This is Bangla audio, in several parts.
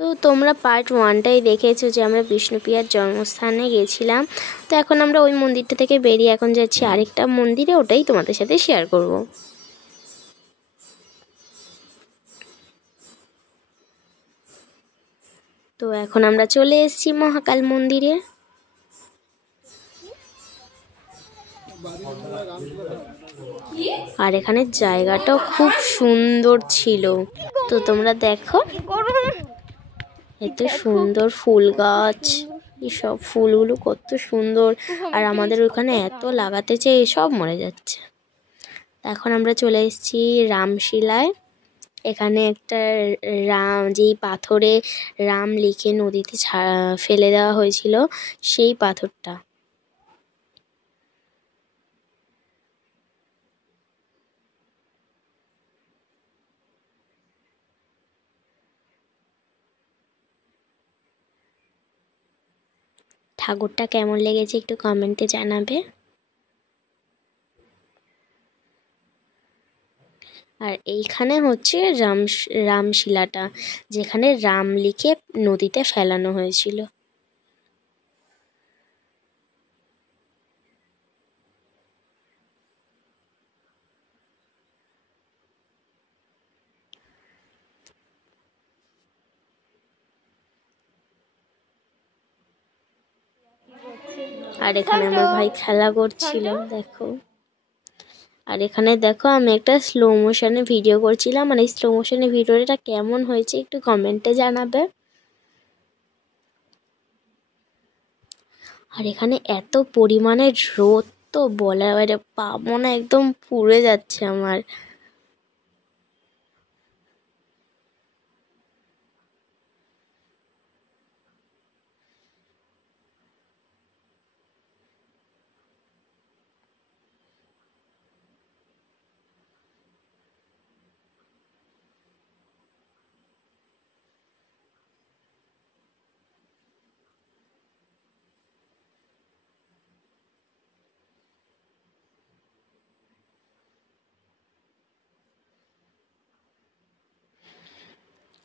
তো তোমরা পার্ট 1টাই দেখেছো যে আমরা বিষ্ণুপ্রিয়ার জন্মস্থানে গেছিলাম। তো এখন আমরা ওই মন্দিরটা থেকে বেরিয়ে এখন যাচ্ছি আরেকটা মন্দিরে, ওটাই তোমাদের সাথে শেয়ার করব। তো এখন আমরা চলে এসেছি মহাকাল মন্দিরে। আর এখানে জায়গাটাও খুব সুন্দর ছিল। তো তোমরা দেখো এত সুন্দর ফুল গাছ, এইসব ফুলগুলো কত সুন্দর। আর আমাদের ওখানে এত লাগাতে চেয়ে সব মরে যাচ্ছে। এখন আমরা চলে এসেছি রামশিলায়। এখানে একটা রাম, যেই পাথরে রাম লিখে নদীতে ফেলে দেওয়া হয়েছিল, সেই পাথরটা। ঠাকুরটা কেমন লেগেছে একটু কমেন্টে জানাবে। আর এইখানে হচ্ছে রামশিলাটা, যেখানে রাম লিখে নদীতে ফেলানো হয়েছিল। আর এখানে আমার ভাই খেলা করছিল, দেখো। আর এখানে দেখো আমি একটা স্লো মোশনে ভিডিও করছিলাম, আর এই স্লো মোশনে ভিডিওটা কেমন হয়েছে একটু কমেন্টে জানাবে। আর এখানে এত পরিমাণে রোদ, তো বলার বাইরে, পা মনে একদম পুড়ে যাচ্ছে আমার।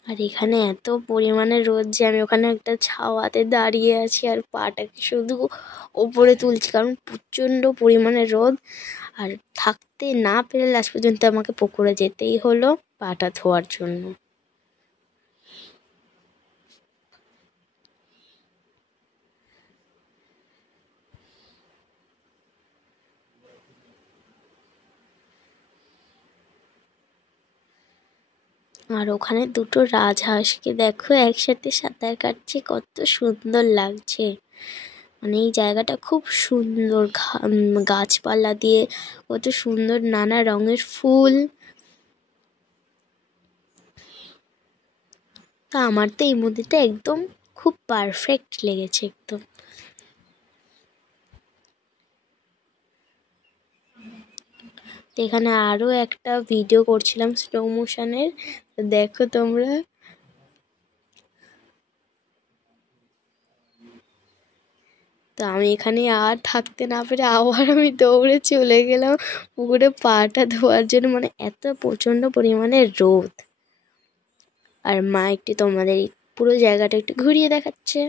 আর এখানে এত পরিমাণে রোদ যে আমি ওখানে একটা ছাওয়াতে দাঁড়িয়ে আছি আর পাটাকে শুধু ওপরে তুলছি, কারণ প্রচণ্ড পরিমাণে রোদ। আর থাকতে না পেরে লাস্ট পর্যন্ত আমাকে পুকুরে যেতেই হলো পাটা ধোয়ার জন্য। আর ওখানে দুটো রাজহাঁসকে দেখো একসাথে সাঁতার কাটছে, কত সুন্দর লাগছে। মানে এই জায়গাটা খুব সুন্দর, গাছপালা দিয়ে কত সুন্দর নানা রঙের ফুল। তা আমার তো এই মন্দিরটা একদম খুব পারফেক্ট লেগেছে একদম। তো এখানে আরও একটা ভিডিও করছিলাম স্লো মোশনের, দেখো তোমরা। তো আমি এখানে আর থাকতে না পেরে আবার আমি দৌড়ে চলে গেলাম পুকুরে পাটা ধোয়ার জন্য, মানে এত প্রচণ্ড পরিমাণে রোদ। আর মা একটু তোমাদের এই পুরো জায়গাটা একটু ঘুরিয়ে দেখাচ্ছে।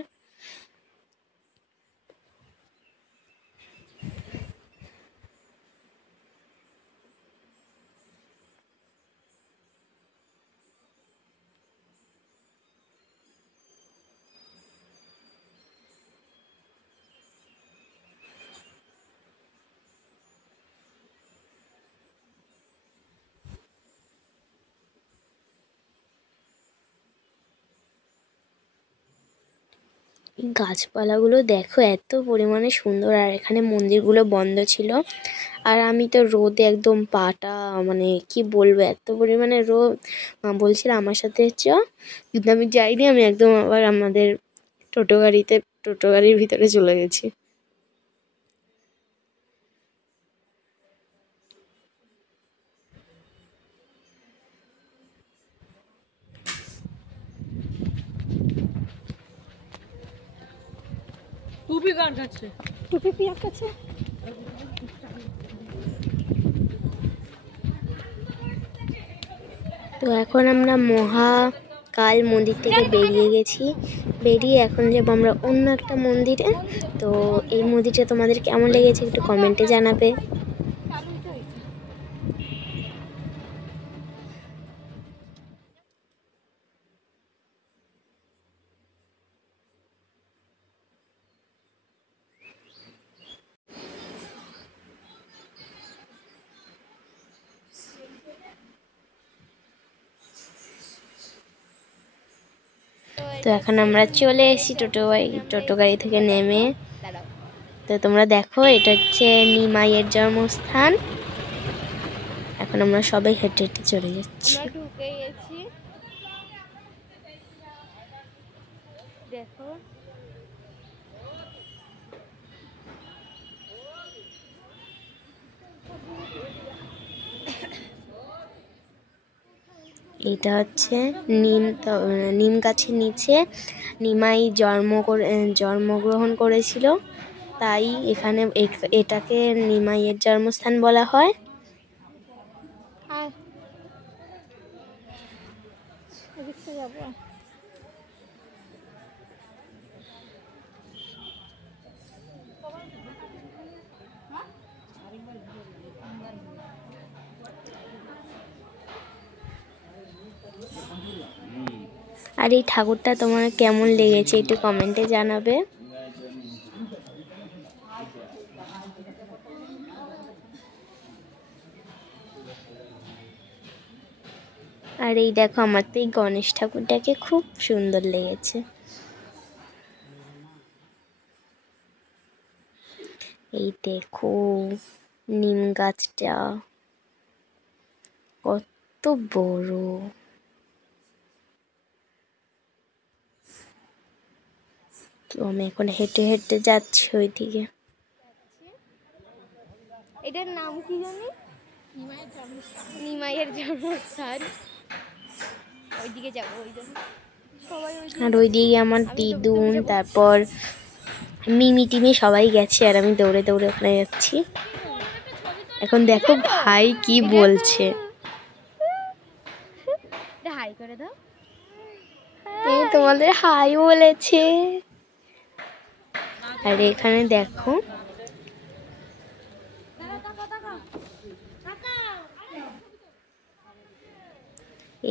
গাছপালাগুলো দেখো এত পরিমাণে সুন্দর। আর এখানে মন্দিরগুলো বন্ধ ছিল, আর আমি তো রোদে একদম পাটা, মানে কি বলবো, এত পরিমাণে রোদ। মা বলছিল আমার সাথে চ, কিন্তু আমি যাইনি, আমি একদম আবার আমাদের টোটো গাড়ির ভিতরে চলে গেছি। টুপি কার কাছে? টুপি পিয়ার কাছে। তো এখন আমরা কাল মন্দির থেকে বেরিয়ে গেছি, বেরিয়ে এখন যাবো আমরা অন্য একটা মন্দিরে। তো এই মন্দিরটা তোমাদের কেমন লেগেছে একটু কমেন্টে জানাবে। তো এখন আমরা চলে এসেছি টোটো গাড়ি থেকে নেমে। তো তোমরা দেখো এটা হচ্ছে নিমাইয়ের জন্মস্থান। এখন আমরা সবাই হেঁটে হেঁটে চলে যাচ্ছি। দেখো এটা হচ্ছে নিম গাছের নিচে নিমাই জন্মগ্রহণ করেছিল, তাই এখানে এটাকে নিমাইয়ের জন্মস্থান বলা হয়। আর এই ঠাকুরটা তোমার কেমন লেগেছে একটু কমেন্টে জানাবে। আর এই দেখো আমার তো এই গণেশ ঠাকুরটাকে খুব সুন্দর লেগেছে। এই দেখো নিম গাছটা কত বড়। তো আমি এখন হেঁটে হেঁটে যাচ্ছি ওইদিকে। এটার নাম কি জানি? নিমাইয়ের জন্মস্থান। ওইদিকে যাবো, আর ওইদিকে আমার দিদুন, তারপর মিমি টিমি সবাই গেছে, আর আমি দৌড়ে দৌড়ে ওখানে যাচ্ছি। এখন দেখো ভাই কি বলছে, হাই করে দাও। তোমাদের হাই বলেছে। আর এখানে দেখো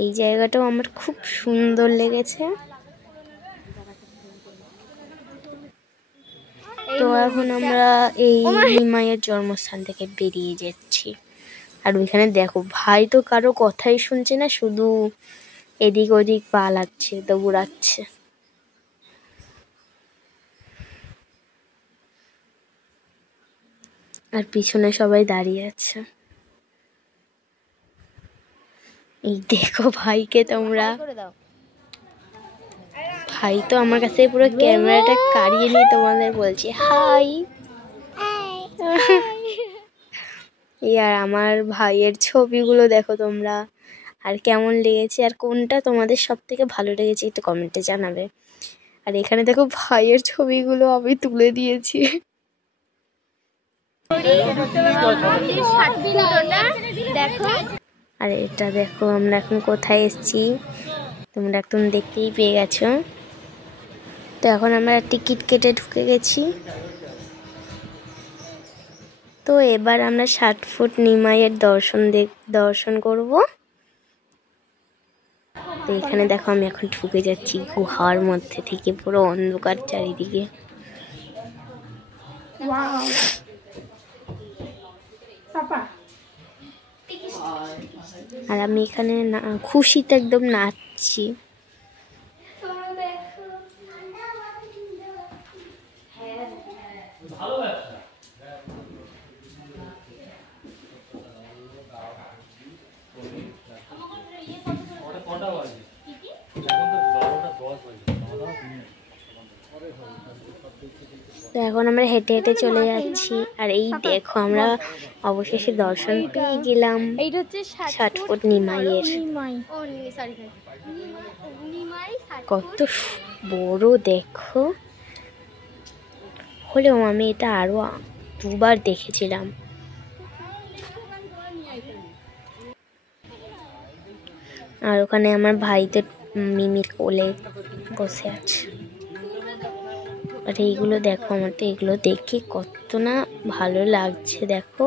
এই জায়গাটাও আমার খুব সুন্দর লেগেছে। তো এখন আমরা এই নিমাইয়ের জন্মস্থান থেকে বেরিয়ে যাচ্ছি। আর ওইখানে দেখো ভাই তো কারো কথাই শুনছে না, শুধু এদিক ওদিক পালাচ্ছে, দৌড়াচ্ছে। আর পিছনে সবাই দাঁড়িয়ে আছে। এই দেখো ভাইকে তোমরা, ভাই তো আমার কাছে পুরো ক্যামেরাটা কাড়িয়ে নিয়ে তোমাদের বলছি হাই। আর আমার ভাইয়ের ছবিগুলো দেখো তোমরা, আর কেমন লেগেছে আর কোনটা তোমাদের সব থেকে ভালো লেগেছে একটু কমেন্টে জানাবে। আর এখানে দেখো ভাইয়ের ছবিগুলো আমি তুলে দিয়েছি। আর এটা দেখো আমরা এখন কোথায় এসেছি, তোমরা একদম দেখতেই পেয়ে গেছো। তো এখন আমরা টিকিট কেটে ঢুকে গেছি। তো এবার আমরা 60 ফুট নিমাইয়ের দর্শন করব। তো এখানে দেখো আমি এখন ঢুকে যাচ্ছি গুহার মধ্যে থেকে, পুরো অন্ধকার চারিদিকে। আর আমি এখানে খুশিতে একদম নাচছি। তো এখন আমরা হেঁটে হেঁটে চলে যাচ্ছি। আর এই দেখো আমরা অবশেষে দর্শন পেয়ে গেলাম 60 ফুট নিমাইয়ের। কত বড় দেখো, হলেও আমি এটা আরো 2 বার দেখেছিলাম। আর ওখানে আমার ভাই তো মিমির কোলে বসে আছে। আর এইগুলো দেখো, আমার তো এগুলো দেখে কত না ভালো লাগছে। দেখো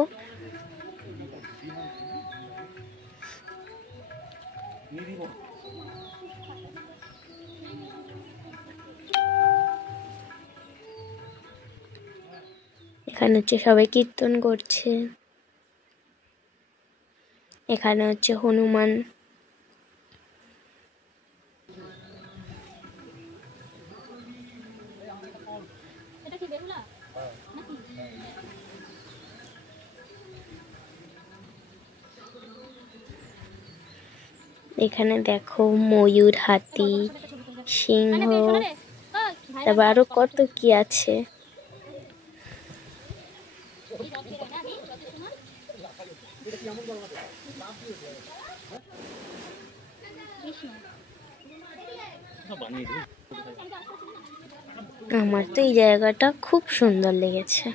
এখানে হচ্ছে সবাই কীর্তন করছে। এখানে হচ্ছে হনুমান। এখানে দেখো ময়ূর, হাতি, সিংহ, তারপর আরো কত কি আছে। আমার তো এই জায়গাটা খুব সুন্দর লেগেছে।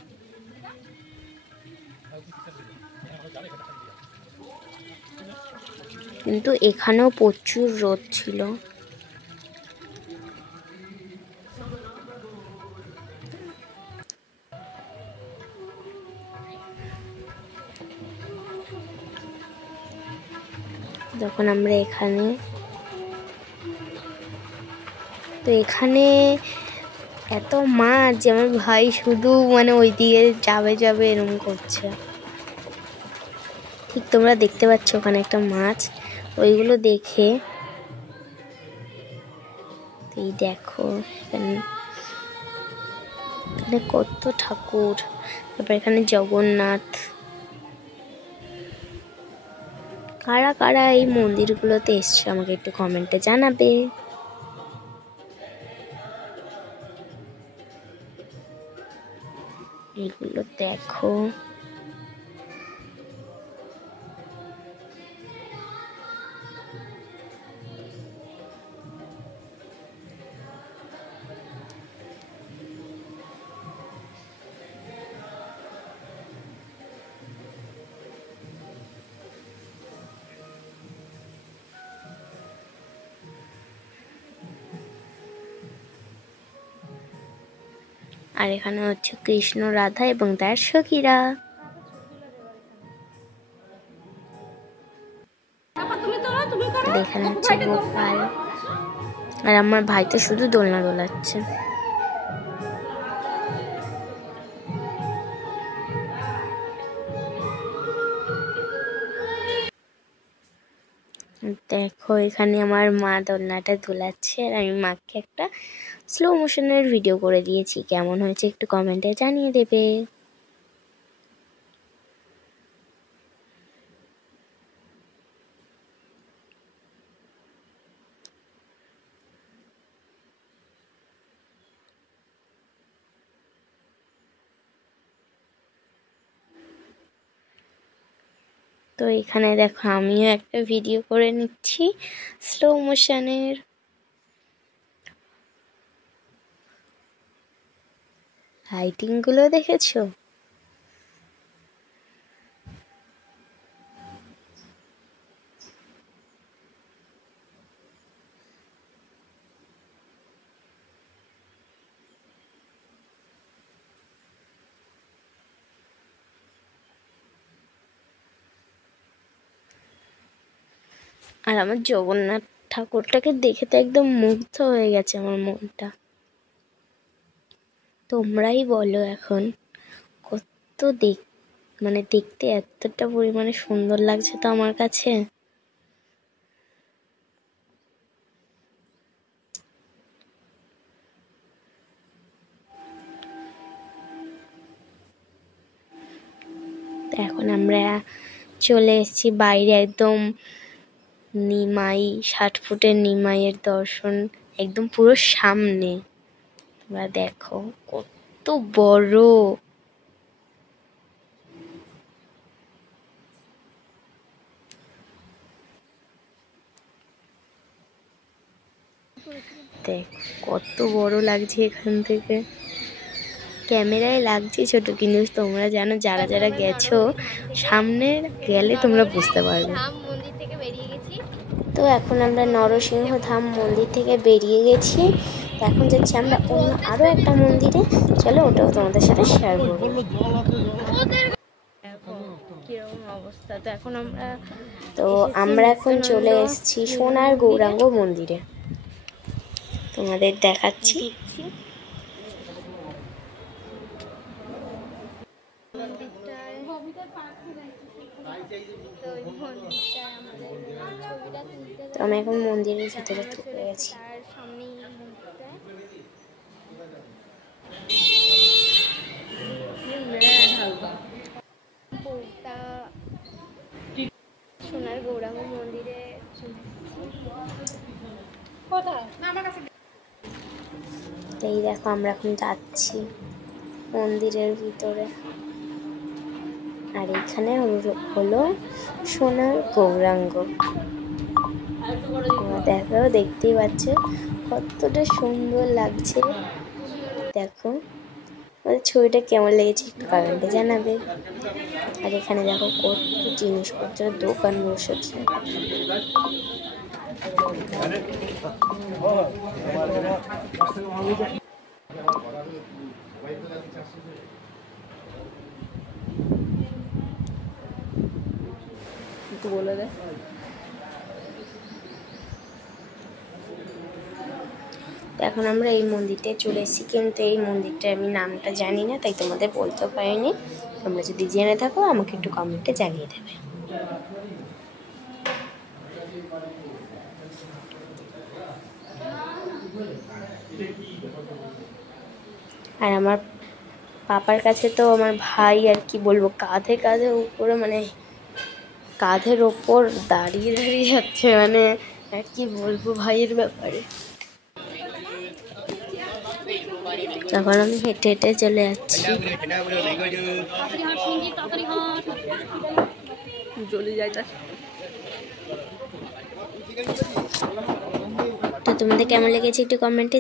কিন্তু এখানেও প্রচুর রোদ ছিল। যখন আমরা এখানে এত মাছ যে আমার ভাই শুধু মানে ওই দিকে যাবে এরকম করছে। ঠিক তোমরা দেখতে পাচ্ছ ওখানে একটা মাছ, ওইগুলো দেখে। এই দেখো এখানে কত ঠাকুর, তারপর এখানে জগন্নাথ। কারা কারা এই মন্দিরগুলোতে এসছে আমাকে একটু কমেন্টে জানাবে। এগুলো দেখো, আর এখানে হচ্ছে কৃষ্ণ, রাধা এবং তার সখীরা। আর এখানে হচ্ছে গোপাল, আর আমার ভাই তো শুধু দোলনা দোলাচ্ছে। দেখো এখানে আমার মা দোলনাটা দোলাচ্ছে, আর আমি মাকে একটা স্লো মোশনের ভিডিও করে দিয়েছি। কেমন হয়েছে একটু কমেন্টে জানিয়ে দেবে। তো এখানে দেখো আমিও একটা ভিডিও করে নিচ্ছি স্লো মোশনের। লাইটিং গুলো দেখেছো? আর আমার জগন্নাথ ঠাকুরটাকে দেখে তো একদম মুগ্ধ হয়ে গেছে আমার মনটা। তোমরাই বলো এখন কত মানে দেখতে এতটা পরিমাণে সুন্দর লাগছে তো আমার কাছে। এখন আমরা চলে এসেছি বাইরে, একদম নিমাই, 60 ফুটের নিমাইয়ের দর্শন একদম পুরো সামনে। তোমরা দেখো কত বড়। দেখ কত বড় লাগছে এখান থেকে। ক্যামেরায় লাগছে ছোট, কিন্তু তোমরা জানো যারা যারা গেছো সামনে গেলে তোমরা বুঝতে পারবে। বেরিয়ে গেছি। তো এখন আমরা নরসিংহ ধাম মন্দির থেকে বেরিয়ে গেছি। তো এখন যাচ্ছি আমরা অন্য আরও একটা মন্দিরে। চলো ওটাও তোমাদের সাথে শেয়ার করবো। কিরকম অবস্থা। তো আমরা এখন চলে এসেছি সোনার গৌরাঙ্গ মন্দিরে, তোমাদের দেখাচ্ছি। তো আমি এখন মন্দিরের ভিতরে ঢুকে গেছি। সোনার গৌরাঙ্গ মন্দিরে এই দেখো আমরা এখন যাচ্ছি মন্দিরের ভিতরে। আর এখানে হলো সোনার গৌরাঙ্গ। দেখো, দেখতেই পাচ্ছ কতটা সুন্দর লাগছে। দেখো আমাদের ছবিটা কেমন লেগেছে একটু কমেন্টে জানাবে। আর এখানে দেখো কত জিনিসপত্রের দোকান বসেছে। বলে দে। এখন আমরা এই মন্দিরটায় চলে এসেছি, কিন্তু এই মন্দিরটা আমি নামটা জানি না, তাই তোমাদের বলতেও পারিনি। তোমরা যদি জেনে থাকো আমাকে একটু কমেন্টে জানিয়ে দেবে। আর আমার পাপার কাছে তো আমার ভাই আর কি বলবো, কাঁধে কাঁধে উপরে, মানে কাঁধের ওপর দাঁড়িয়ে দাঁড়িয়ে যাচ্ছে, মানে আর কি বলবো ভাইয়ের ব্যাপারে। তখন আমি হেঁটে হেঁটে চলে যাচ্ছি। তো তোমাদের কেমন লেগেছে একটু কমেন্টে